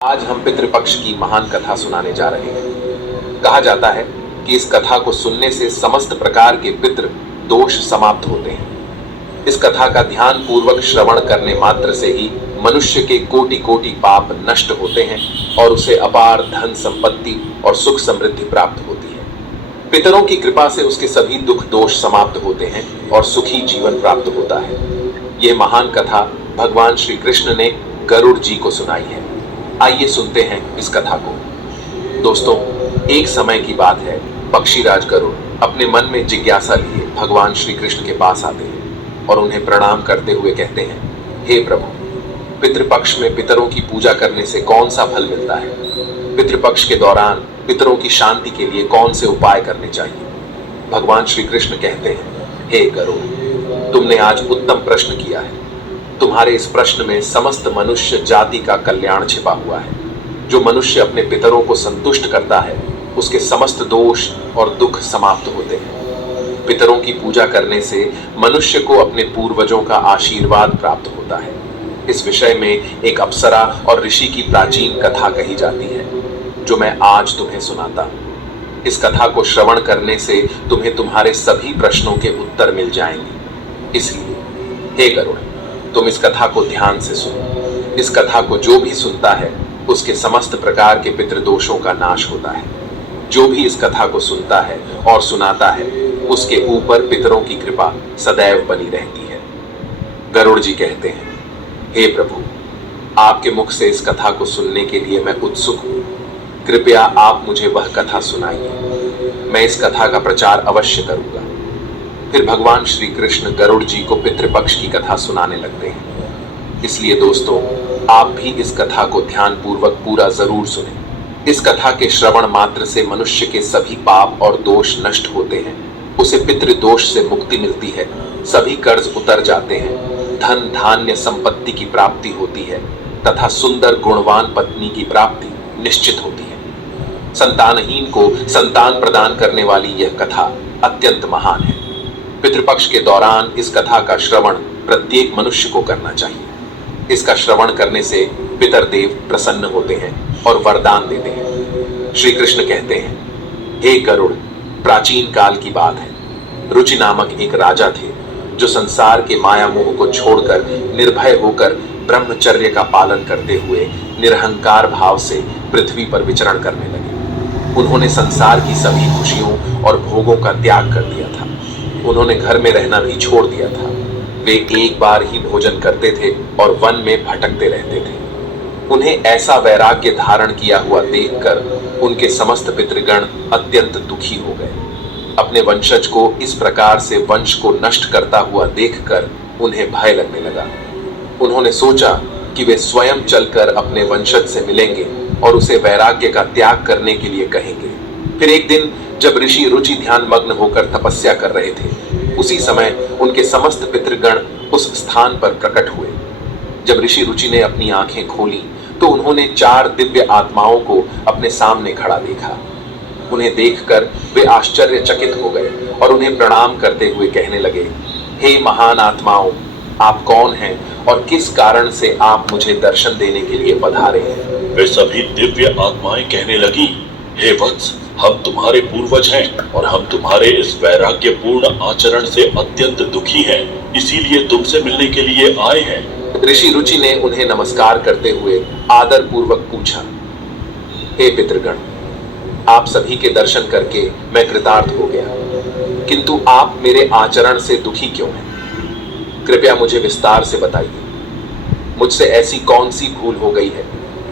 आज हम पितृपक्ष की महान कथा सुनाने जा रहे हैं। कहा जाता है कि इस कथा को सुनने से समस्त प्रकार के पितृ दोष समाप्त होते हैं। इस कथा का ध्यान पूर्वक श्रवण करने मात्र से ही मनुष्य के कोटि कोटि पाप नष्ट होते हैं और उसे अपार धन संपत्ति और सुख समृद्धि प्राप्त होती है। पितरों की कृपा से उसके सभी दुख दोष समाप्त होते हैं और सुखी जीवन प्राप्त होता है। ये महान कथा भगवान श्री कृष्ण ने गरुड़ जी को सुनाई है। आइए सुनते हैं इस कथा को। दोस्तों, एक समय की बात है, पक्षीराज गरुड़ अपने मन में जिज्ञासा लिए भगवान श्री कृष्ण के पास आते हैं और उन्हें प्रणाम करते हुए कहते हैं, हे प्रभु, पितृपक्ष में पितरों की पूजा करने से कौन सा फल मिलता है? पितृपक्ष के दौरान पितरों की शांति के लिए कौन से उपाय करने चाहिए? भगवान श्री कृष्ण कहते हैं, हे गरुड़, तुमने आज उत्तम प्रश्न किया है। तुम्हारे इस प्रश्न में समस्त मनुष्य जाति का कल्याण छिपा हुआ है। जो मनुष्य अपने पितरों को संतुष्ट करता है, उसके समस्त दोष और दुख समाप्त होते हैं। पितरों की पूजा करने से मनुष्य को अपने पूर्वजों का आशीर्वाद प्राप्त होता है। इस विषय में एक अप्सरा और ऋषि की प्राचीन कथा कही जाती है, जो मैं आज तुम्हें सुनाता हूं। इस कथा को श्रवण करने से तुम्हें तुम्हारे सभी प्रश्नों के उत्तर मिल जाएंगे। इसलिए हे गरुड़, तुम इस कथा को ध्यान से सुनो। इस कथा को जो भी सुनता है, उसके समस्त प्रकार के पितृदोषों का नाश होता है। जो भी इस कथा को सुनता है और सुनाता है, उसके ऊपर पितरों की कृपा सदैव बनी रहती है। गरुड़ जी कहते हैं, हे प्रभु, आपके मुख से इस कथा को सुनने के लिए मैं उत्सुक हूं। कृपया आप मुझे वह कथा सुनाइए। मैं इस कथा का प्रचार अवश्य करूंगा। फिर भगवान श्री कृष्ण गरुड़ जी को पितृपक्ष की कथा सुनाने लगते हैं। इसलिए दोस्तों, आप भी इस कथा को ध्यान पूर्वक पूरा जरूर सुनें। इस कथा के श्रवण मात्र से मनुष्य के सभी पाप और दोष नष्ट होते हैं। उसे पितृदोष से मुक्ति मिलती है, सभी कर्ज उतर जाते हैं, धन धान्य संपत्ति की प्राप्ति होती है तथा सुंदर गुणवान पत्नी की प्राप्ति निश्चित होती है। संतानहीन को संतान प्रदान करने वाली यह कथा अत्यंत महान है। पितृपक्ष के दौरान इस कथा का श्रवण प्रत्येक मनुष्य को करना चाहिए। इसका श्रवण करने से पितरदेव प्रसन्न होते हैं और वरदान देते हैं। श्री कृष्ण कहते हैं, हे गरुड़, प्राचीन काल की बात है। रुचि नामक एक राजा थे, जो संसार के माया मोह को छोड़कर निर्भय होकर ब्रह्मचर्य का पालन करते हुए निरहंकार भाव से पृथ्वी पर विचरण करने लगे। उन्होंने संसार की सभी खुशियों और भोगों का त्याग कर दिया था। उन्होंने घर में रहना भी छोड़ दिया था। वे एक बार ही भोजन करते थे और वन में भटकते रहते थे। उन्हें ऐसा वैराग्य धारण किया हुआ देखकर उनके समस्त पितृगण अत्यंत दुखी हो गए। अपने वंशज को इस प्रकार से वंश को नष्ट करता हुआ देखकर उन्हें भय लगने लगा। उन्होंने सोचा कि वे स्वयं चलकर अपने वंशज से मिलेंगे और उसे वैराग्य का त्याग करने के लिए कहेंगे। फिर एक दिन जब ऋषि रुचि ध्यान मग्न होकर तपस्या कर रहे थे, उसी समय उनके समस्त पितृगण उस स्थान पर प्रकट हुए। जब ऋषि रुचि ने अपनी आंखें खोली तो उन्होंने 4 दिव्य आत्माओं को अपने सामने खड़ा देखा। उन्हें देखकर वे आश्चर्यचकित हो गए और उन्हें प्रणाम करते हुए कहने लगे, हे महान आत्माओं, आप कौन हैं और किस कारण से आप मुझे दर्शन देने के लिए पधारे हैं? वे सभी दिव्य आत्माएं कहने लगी, हे वत्स, हम तुम्हारे पूर्वज हैं और हम तुम्हारे इस वैराग्यपूर्ण आचरण से अत्यंत दुखी हैं, इसीलिए तुमसे मिलने के लिए आए हैं। ऋषि रुचि ने उन्हें नमस्कार करते हुए आदर पूर्वक पूछा, हे पितृगण, आप सभी के दर्शन करके मैं कृतार्थ हो गया, किंतु आप मेरे आचरण से दुखी क्यों हैं? कृपया मुझे विस्तार से बताइए। मुझसे ऐसी कौन सी भूल हो गई है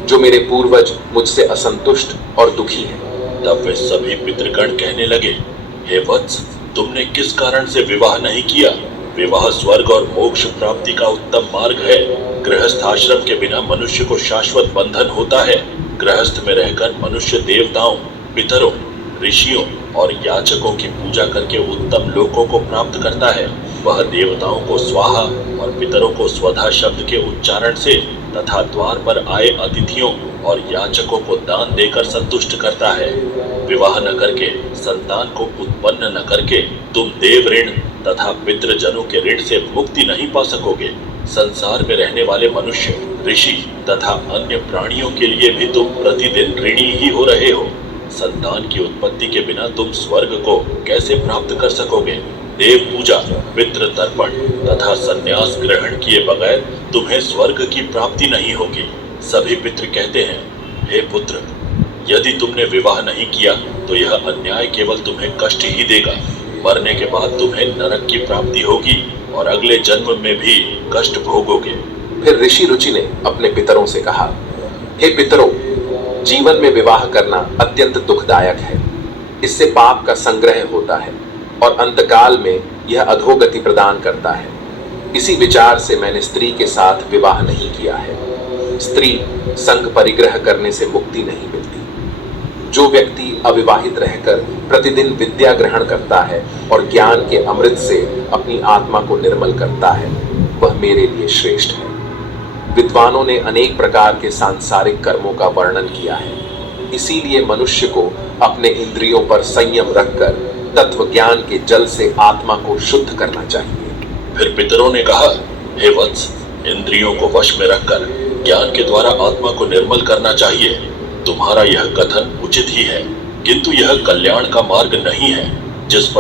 जो मेरे पूर्वज मुझसे असंतुष्ट और दुखी हैं? तब वे सभी पितृगण कहने लगे, हे वत्स, तुमने किस कारण से विवाह नहीं किया? विवाह स्वर्ग और मोक्ष प्राप्ति का उत्तम मार्ग है। गृहस्थ आश्रम के बिना मनुष्य को शाश्वत बंधन होता है। गृहस्थ में रहकर मनुष्य देवताओं, पितरों, ऋषियों और याचकों की पूजा करके उत्तम लोकों को प्राप्त करता है। वह देवताओं को स्वाहा और पितरों को स्वधा शब्द के उच्चारण से तथा द्वार पर आए अतिथियों और याचकों को दान देकर संतुष्ट करता है। विवाह न करके, संतान को उत्पन्न न करके तुम देव ऋण तथा पितृजनों के ऋण से मुक्ति नहीं पा सकोगे। संसार में रहने वाले मनुष्य ऋषि तथा अन्य प्राणियों के लिए भी तुम प्रतिदिन ऋणी ही हो रहे हो। संतान की उत्पत्ति के बिना तुम स्वर्ग को कैसे प्राप्त कर सकोगे? देव पूजा, पितृ तर्पण तथा संन्यास ग्रहण किए बगैर तुम्हें स्वर्ग की प्राप्ति नहीं होगी। सभी पितृ कहते हैं, हे पुत्र, यदि तुमने विवाह नहीं किया तो यह अन्याय केवल तुम्हें कष्ट ही देगा। मरने के बाद तुम्हें नरक की प्राप्ति होगी और अगले जन्म में भी कष्ट भोगोगे। फिर ऋषि रुचि ने अपने पितरों से कहा, हे पितरों, जीवन में विवाह करना अत्यंत दुखदायक है। इससे पाप का संग्रह होता है और अंतकाल में यह अधोगति प्रदान करता है। इसी विचार से मैंने स्त्री के साथ विवाह नहीं किया है। स्त्री संग परिग्रह करने से मुक्ति नहीं मिलती। जो व्यक्ति अविवाहित रहकर प्रतिदिन विद्या ग्रहण करता है और ज्ञान के अमृत से अपनी आत्मा को निर्मल करता है, वह मेरे लिए श्रेष्ठ है। विद्वानों ने अनेक प्रकार के सांसारिक कर्मों का वर्णन किया है। इसीलिए मनुष्य को अपने इंद्रियों पर संयम रखकर तत्व ज्ञान के जल से आत्मा को शुद्ध करना चाहिए। फिर पितरों ने कहा, हे वत्स, इंद्रियों को वश में रखकर ज्ञान के द्वारा आत्मा को निर्मल करना चाहिए। तुम्हारा यह कथन उचित ही है, किंतु यह कल्याण का मार्ग नहीं है जिस पर